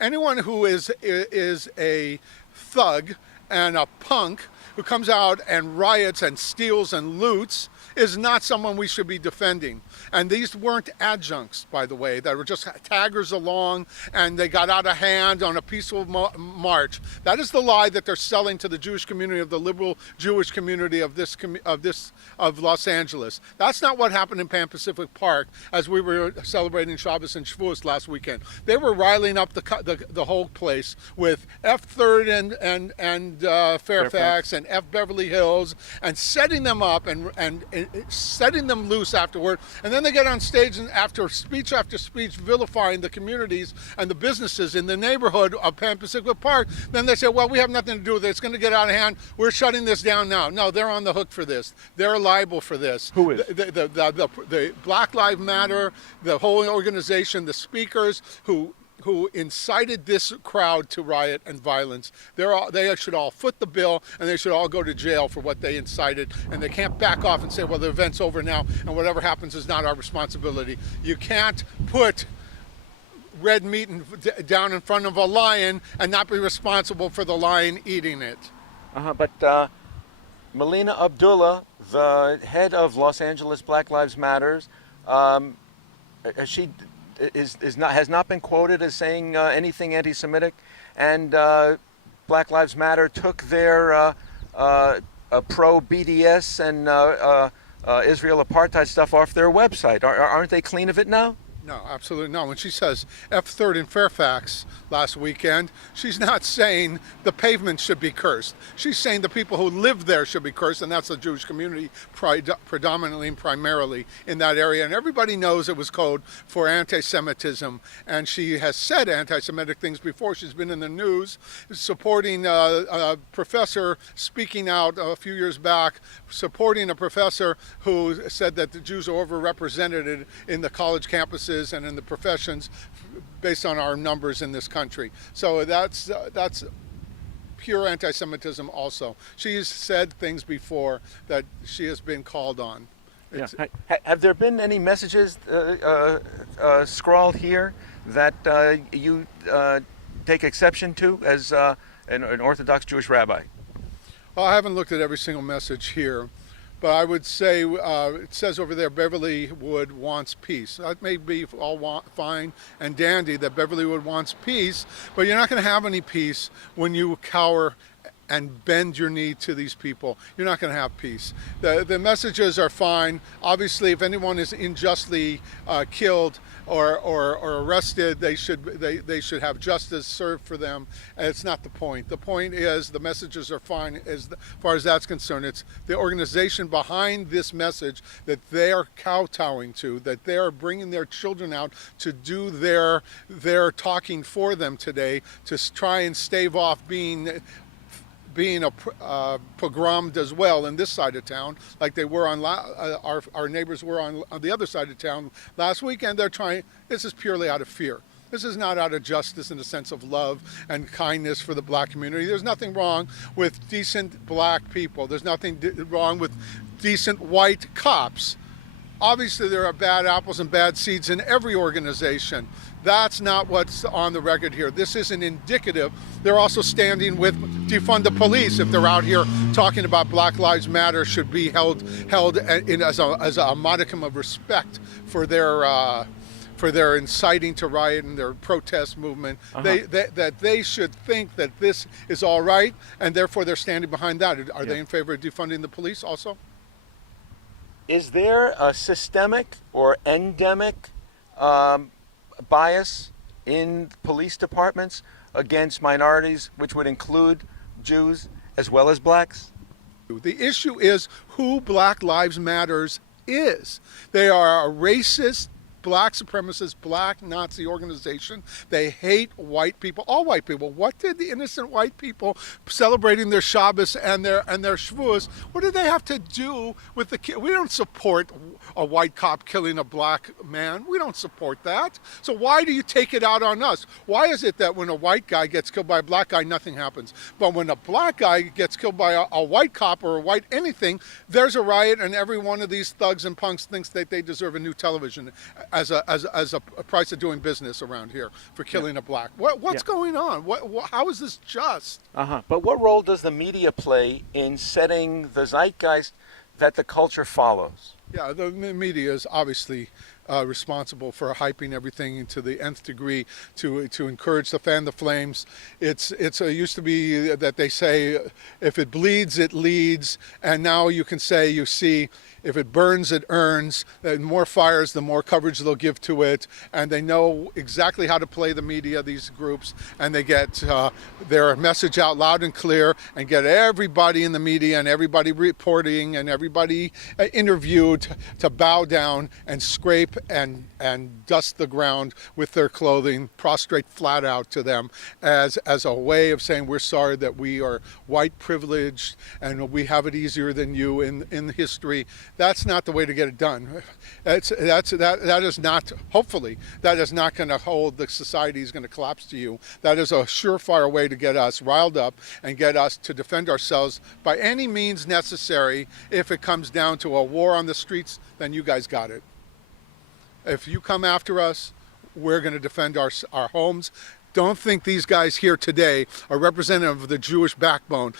Anyone who is a thug and a punk who comes out and riots and steals and loots is not someone we should be defending. And these weren't adjuncts, by the way, that were just taggers along and they got out of hand on a peaceful march. That is the lie that they're selling to the Jewish community, of the liberal Jewish community of Los Angeles. That's not what happened in Pan Pacific Park as we were celebrating Shabbos and Shavuos last weekend. They were riling up the whole place with F Third and Fairfax and F Beverly Hills, and setting them up and setting them loose afterward. And then they get on stage and after speech vilifying the communities and the businesses in the neighborhood of Pan Pacific Park. Then they say, well, we have nothing to do with it. It's going to get out of hand. We're shutting this down now. No, they're on the hook for this. They're liable for this. Who is? The Black Lives Matter, the whole organization, the speakers who incited this crowd to riot and violence. They should all foot the bill, and they should all go to jail for what they incited. And they can't back off and say, well, the event's over now, and whatever happens is not our responsibility. You can't put red meat down in front of a lion and not be responsible for the lion eating it. But Melina Abdullah, the head of Los Angeles Black Lives Matters, she has not been quoted as saying anything anti-Semitic, and Black Lives Matter took their pro-BDS and Israel apartheid stuff off their website. Aren't they clean of it now? No, absolutely not. When she says F Third in Fairfax last weekend, she's not saying the pavement should be cursed. She's saying the people who live there should be cursed, and that's the Jewish community predominantly and primarily in that area. And everybody knows it was code for anti-Semitism, and she has said anti-Semitic things before. She's been in the news supporting a professor speaking out a few years back, supporting a professor who said that the Jews are overrepresented in the college campuses and in the professions based on our numbers in this country. So that's pure anti-Semitism also. She's said things before that she has been called on. Have there been any messages scrawled here that you take exception to as an Orthodox Jewish rabbi? Well, I haven't looked at every single message here. But I would say, it says over there, Beverly Wood wants peace. That may be all fine and dandy that Beverly Wood wants peace, but you're not going to have any peace when you cower and bend your knee to these people. You're not going to have peace. The messages are fine. Obviously, if anyone is unjustly killed or arrested, they should have justice served for them. And it's not the point. The point is the messages are fine as far as that's concerned. It's the organization behind this message that they are kowtowing to, that they are bringing their children out to do their talking for them today, to try and stave off being pogromed as well in this side of town, like they were on our neighbors were on the other side of town last weekend. They're trying. This is purely out of fear. This is not out of justice in the sense of love and kindness for the black community. There's nothing wrong with decent black people. There's nothing wrong with decent white cops. Obviously, there are bad apples and bad seeds in every organization. That's not what's on the record here. This isn't indicative. They're also standing with defund the police if they're out here talking about Black Lives Matter should be held in as a modicum of respect for their inciting to riot and their protest movement. That they should think that this is all right, and therefore they're standing behind that. Are they in favor of defunding the police also? Is there a systemic or endemic bias in police departments against minorities, which would include Jews as well as blacks? The issue is who Black Lives Matters is. They are a racist, black supremacist, black Nazi organization. They hate white people, all white people. What did the innocent white people celebrating their Shabbos and their Shavuos, what do they have to do with the We don't support a white cop killing a black man. We don't support that. So why do you take it out on us? Why is it that when a white guy gets killed by a black guy, nothing happens? But when a black guy gets killed by a white cop or a white anything, there's a riot, and every one of these thugs and punks thinks that they deserve a new television as a price of doing business around here for killing a black. What's going on? How is this just? But what role does the media play in setting the zeitgeist that the culture follows? Yeah, the media is obviously responsible for hyping everything to the nth degree to encourage to fan the flames. It used to be that they say if it bleeds it leads, and now you can say you see if it burns it earns. The more fires, the more coverage they'll give to it, and they know exactly how to play the media, these groups, and they get their message out loud and clear and get everybody in the media and everybody reporting and everybody interviewed to bow down and scrape and dust the ground with their clothing, prostrate flat out to them as a way of saying we're sorry that we are white privileged and we have it easier than you in history. That's not the way to get it done. That is not, hopefully, that is not going to hold, the society is going to collapse to you. That is a surefire way to get us riled up and get us to defend ourselves by any means necessary. If it comes down to a war on the streets, then you guys got it. If you come after us, we're going to defend our homes. Don't think these guys here today are representative of the Jewish backbone.